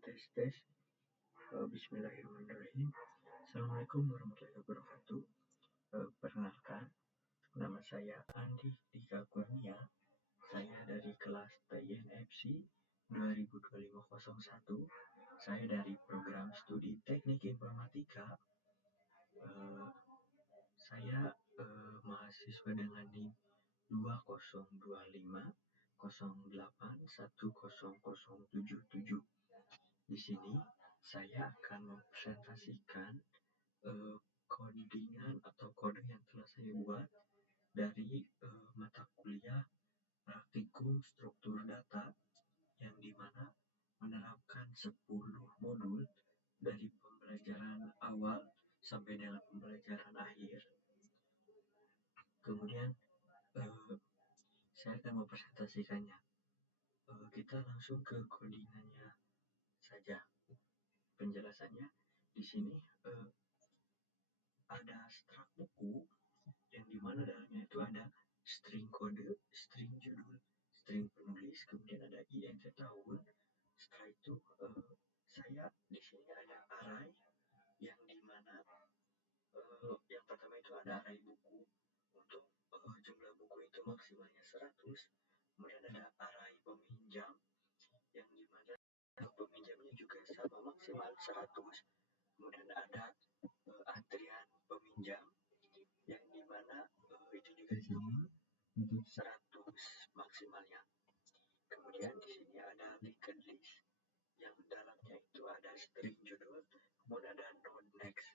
tes. Bismillahirrahmanirrahim. Assalamualaikum warahmatullahi wabarakatuh. Perkenalkan, nama saya Andi Dika Kurnia. Saya dari kelas TINFC 2025-01. Saya dari program studi Teknik Informatika. Saya mahasiswa dengan NIM 202508100777. Di sini saya akan mempresentasikan codingan atau kode yang telah saya buat dari mata kuliah praktikum struktur data yang dimana menerapkan 10 modul dari pembelajaran awal sampai dengan pembelajaran akhir. Kemudian saya akan mempresentasikannya. Kita langsung ke codingannya saja. Penjelasannya di sini ada struct buku yang dimana dalamnya itu ada string kode, string judul, string penulis, kemudian ada int tahun. Setelah itu saya di sini ada array yang dimana yang pertama itu ada array buku untuk jumlah buku itu maksimalnya 100. Kemudian ada array peminjam yang dimana peminjamnya juga sama maksimal 100. Kemudian ada antrian peminjam yang dimana itu juga sama untuk 100 maksimalnya. Kemudian di sini ada linked list yang dalamnya itu ada string judul, kemudian ada node next.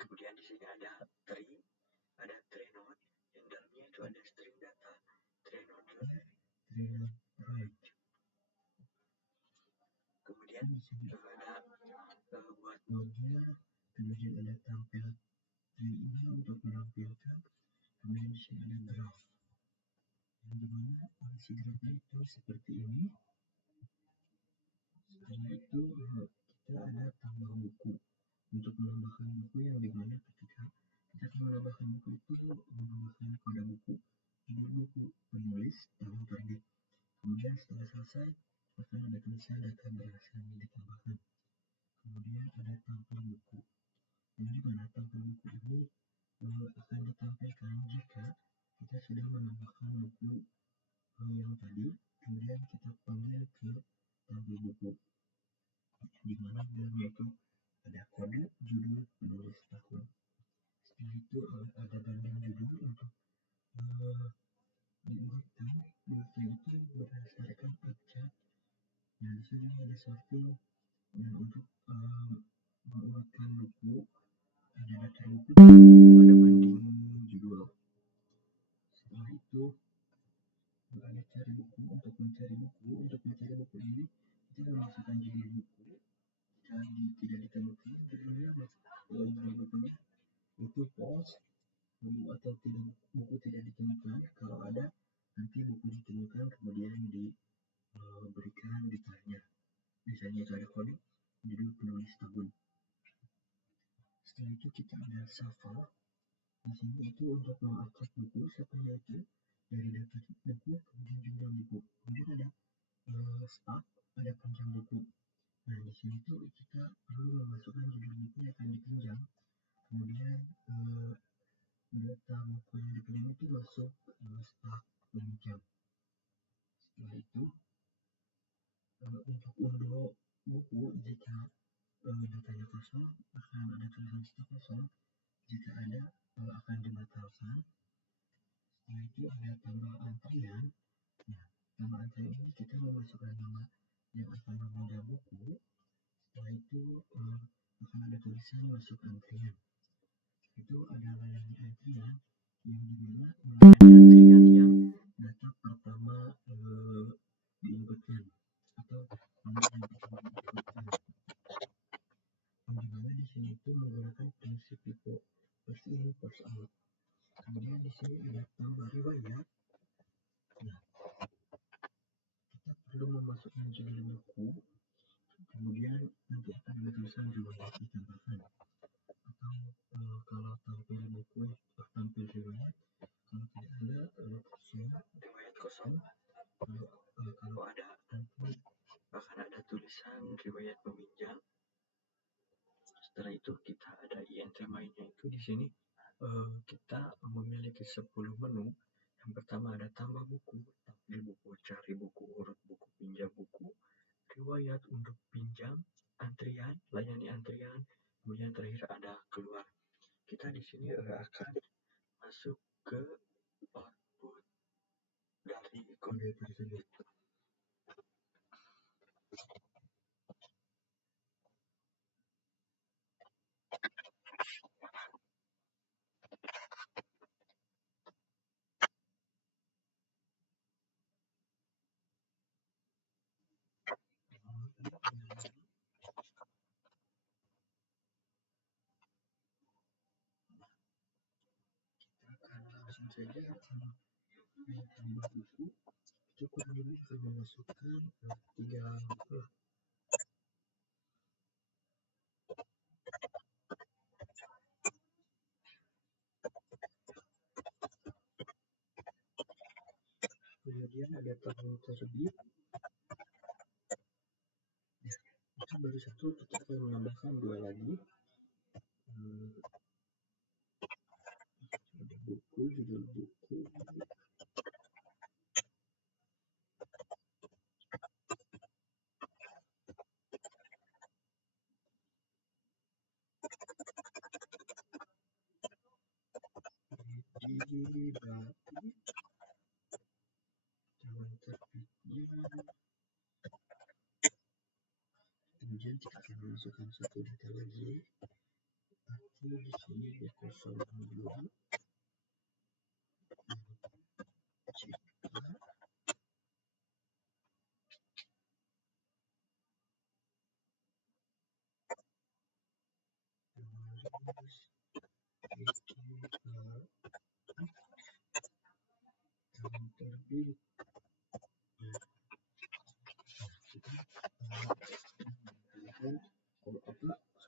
Kemudian di sini ada tree node yang dalamnya itu ada string data, tree node left, tree node right. Kemudian di sini juga ada buat node-nya, kemudian ada tampil tree ini untuk menampilkan. Kemudian di sini ada graph yang dimana si grafnya itu seperti ini. Setelah itu kita ada tambah buku untuk menambahkan buku yang dimana ketika kita akan menambahkan buku itu menambahkan kode buku, judul buku, penulis, tahun terbit. Kemudian setelah selesai akan ada tulisan data berhasil ditambahkan. Kemudian ada tampil buku yang dimana tampil buku ini akan ditampilkan jika kita sudah menambahkan buku yang tadi. Kemudian kita panggil ke tampil buku di mana dalamnya itu ada kode, judul, penulis, tahun. Setelah itu ada banding judul untuk diurutkan. Diurutkan itu berdasarkan abjad. Nah, di sini ada sorting. Nah, untuk mengurutkan buku ada daftar buku, ada banding judul. Setelah itu ada cari buku. Untuk mencari buku ini kita memasukkan judul buku. Jika tidak ditemukan judul bukunya itu false atau buku tidak ditemukan. Kalau ada nanti buku ditemukan kemudian diberikan detailnya. Misalnya itu ada kode, judul, penulis, tahun. Setelah itu kita ada shuffle. Di sini itu untuk mengangkat buku siapanya itu dari daftar buku kemudian jumlah buku. Kemudian ada start, ada panjang buku. Nah, di sini tuh kita perlu memasukkan judul buku yang akan dipinjam. Kemudian data buku yang dipinjam itu masuk start pinjam. Setelah itu untuk unduh buku, jika datanya kosong akan ada tulisan start kosong. Jika ada akan dibatalkan. Setelah itu ada tambah antrian. Nah, tambah antrian ini kita memasukkan nama yang akan mengunduh buku. Setelah itu akan ada tulisan masuk antrian. Itu ada layani antrian yang dimana melayani antrian yang data pertama diinputkan atau nomor yang pertama diinputkan. Yang dimana di sini itu menggunakan prinsip FIFO, first in first out. Kemudian di sini ada tambah riwayat. Nah, kita perlu memasukkan judul buku. Kemudian nanti akan ada tulisan riwayat ditambahkan. Atau kalau tampil buku tampil riwayat, kalau tidak ada kosong, riwayat kosong. Kalau ada nanti akan ada tulisan riwayat peminjam. Setelah itu kita ada INT mainnya itu di sini kita memiliki 10 menu. Yang pertama ada tambah buku, tampil buku, cari buku, urut buku, pinjam buku, riwayat untuk pinjam, antrian, layani antrian, kemudian terakhir ada keluar. Kita di sini akan masuk ke output dari kode tersebut. Langsung saja tambah buku itu kurang lebih akan memasukkan 3 buku. Kemudian ada tahun terbit. Itu baru satu, kita akan menambahkan 2 lagi. Ada buku, judul buku. Di bagi tahun terbitnya. Kemudian kita akan masukkan satu data lagi. Aku di sini D02 tahun terbit.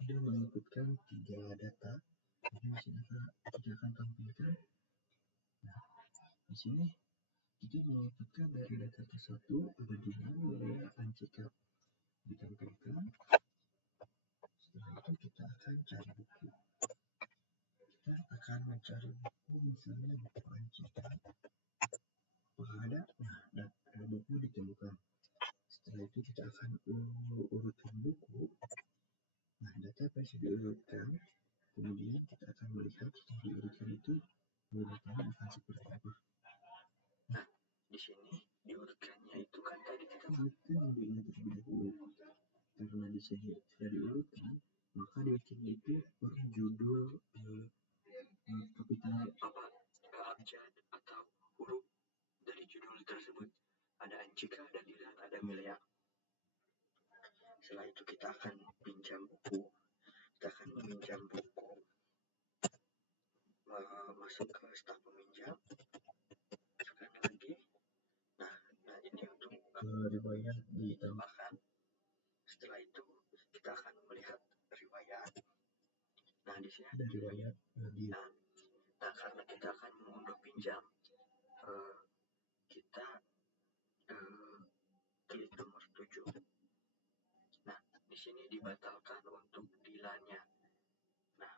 Sudah menginputkan 3 data. Jadi di sini kita akan tampilkan. Nah, di sini kita menginputkan dari data tersebut berdasarkan nilai ANCIKAP ditampilkan. Setelah itu kita akan cari buku. Kita akan mencari buku, misalnya buku ANCIKAP. Ada, nah, buku ditemukan. Setelah itu kita akan urutkan buku. Nah, data pasti diurutkan. Kemudian kita akan melihat setelah diurutkan itu datanya akan seperti apa. Nah, di sini diurutkannya itu kan tadi kita urutkan modelnya terlebih dahulu. Karena di sini sudah diurutkan, maka di sini itu berjudul kapital apa abjad atau huruf dari judul tersebut. Ada ANCIKA, ada dilihat, ada milia. Setelah itu kita akan pinjam buku. Kita akan meminjam buku. Masuk ke staf peminjam. Masukkan lagi. Nah ini untuk riwayat ditambahkan. Setelah itu kita akan melihat riwayat. Nah di sini ada riwayat dia. Nah karena kita akan mengunduh pinjam, kita klik nomor 7. Nah di sini dibatalkan untuk dilanya. Nah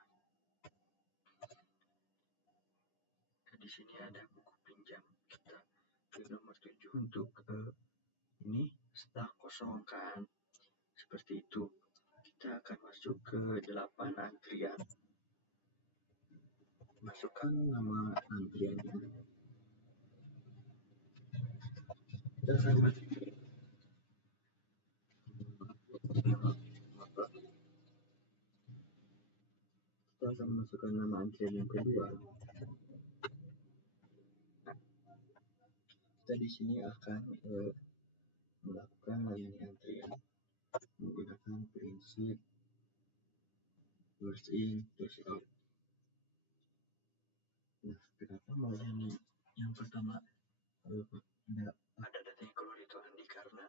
di sini ada buku pinjam, kita klik nomor 7 untuk ini setelah kosongkan seperti itu. Kita akan masuk ke 8 antrian. Masukkan nama antriannya. Kita akan masukkan nama antrian yang kedua. Nah, kita di sini akan melakukan layani antrian menggunakan prinsip first in first out. Nah, kenapa melayani yang pertama ada data yang keluar itu Andi, karena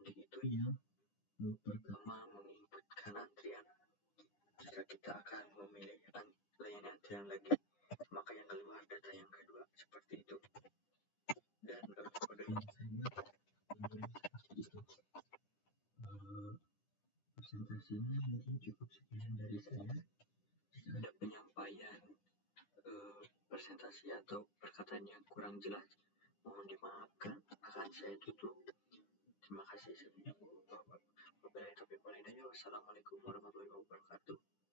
Andi itu yang pertama menginputkan antrian. Jika kita akan memilih layani antrian lagi, maka yang keluar data yang kedua, seperti itu. Dan kode yang saya buat seperti itu. cukup sekian dari saya. Jika ada penyampaian presentasi atau perkataan yang kurang jelas, mohon dimaafkan. Akan saya tutup. Terima kasih. Wassalamualaikum warahmatullahi wabarakatuh.